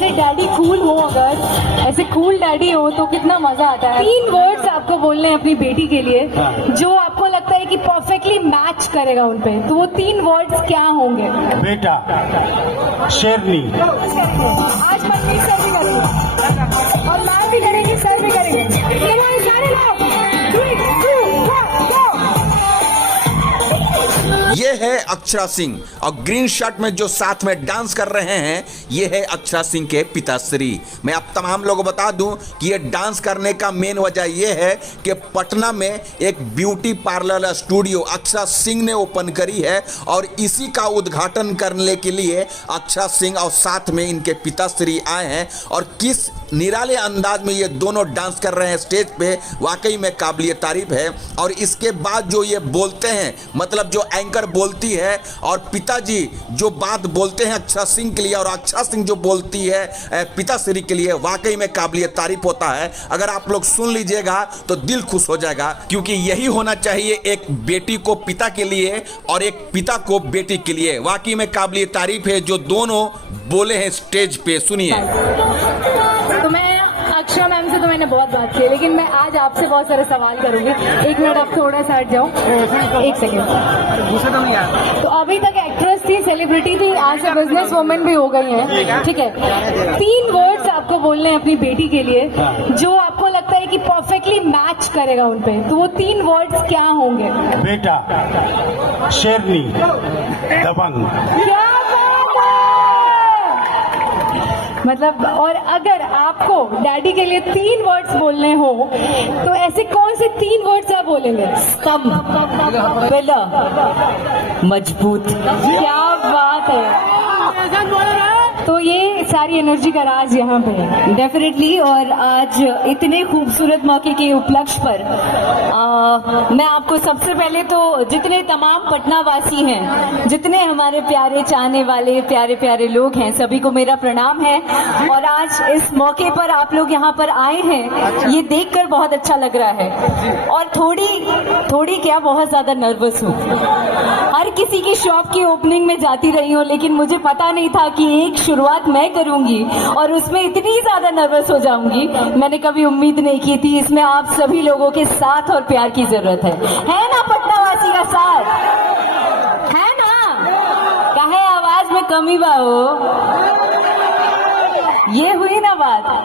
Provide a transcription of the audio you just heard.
ऐसे daddy cool हो, अगर ऐसे कूल डैडी हो तो कितना मजा आता है। 3 वर्ड्स आपको बोलने हैं अपनी बेटी के लिए जो आपको लगता है कि परफेक्टली मैच करेगा उन पे, तो वो 3 वर्ड्स क्या होंगे? बेटा, शेरनी। आज मनमीत सर भी करेंगे और मैम भी करेंगे, सर भी करेंगे। चलो सारे लोग 3, 2, 1 go। ये है अक्षरा सिंह और ग्रीन शर्ट में जो साथ में डांस कर रहे हैं ये है अक्षरा सिंह के पिताश्री। मैं आप तमाम लोगों को बता दूं कि ये डांस करने का मेन वजह ये है कि पटना में एक beauty parlour studio Akshara Singh ने ओपन करी है और इसी का उद्घाटन करने के लिए अक्षरा सिंह और साथ में इनके पिताश्री आए हैं और किस निराले अंदाज में ये दोनों डांस कर रहे हैं स्टेज पे, वाकई में काबिलियत तारीफ है। और इसके बाद जो ये बोलते हैं, मतलब जो एंकर बोलती है और पिताजी जो बात बोलते हैं अक्षरा सिंह के लिए और अक्षरा सिंह जो बोलती है पिताश्री के लिए, वाकई में काबिलियत तारीफ होता है। अगर आप लोग सुन लीजिएगा तो दिल खुश हो जाएगा, क्योंकि यही होना चाहिए एक बेटी को पिता के लिए और एक पिता को बेटी के लिए। वाकई में काबिलियत तारीफ है जो दोनों बोले हैं स्टेज पे, सुनिए। तो मैं अक्षरा मैम से तो मैंने बहुत बात की, लेकिन मैं आज आपसे बहुत सारे सवाल करूंगी। 1 मिनट आप थोड़ा सा हट जाओ, 1 सेकेंड। तो अभी तक एक्ट्रेस थी, सेलिब्रिटी थी, आज से बिजनेस वुमेन भी हो गई हैं, ठीक है। 3 वर्ड्स आपको बोलने हैं अपनी बेटी के लिए जो आपको लगता है कि परफेक्टली मैच करेगा उन पे, तो वो 3 वर्ड्स क्या होंगे? बेटा, शेरनी, दबंग। क्या बात है! मतलब, और अगर आपको डैडी के लिए 3 वर्ड्स बोलने हो तो ऐसे कौन से 3 वर्ड्स आप बोलेंगे? स्तंभ, पिलर, मजबूत। क्या बात है! तो ये सारी एनर्जी का राज यहाँ पे है। डेफिनेटली। और आज इतने खूबसूरत मौके के उपलक्ष्य पर मैं आपको सबसे पहले तो जितने तमाम पटना वासी हैं, जितने हमारे प्यारे चाहने वाले प्यारे प्यारे लोग हैं, सभी को मेरा प्रणाम है। और आज इस मौके पर आप लोग यहाँ पर आए हैं, ये देखकर बहुत अच्छा लग रहा है। और थोड़ी क्या, बहुत ज्यादा नर्वस हूँ। हर किसी की शॉप की ओपनिंग में जाती रही हूँ, लेकिन मुझे पता नहीं था कि एक शुरुआत मैं करूंगी और उसमें इतनी ज्यादा नर्वस हो जाऊंगी। मैंने कभी उम्मीद नहीं की थी। इसमें आप सभी लोगों के साथ और प्यार की जरूरत है ना? पटनावासी का साथ है ना? काहे आवाज में कमी बा हो, ये हुई ना बात।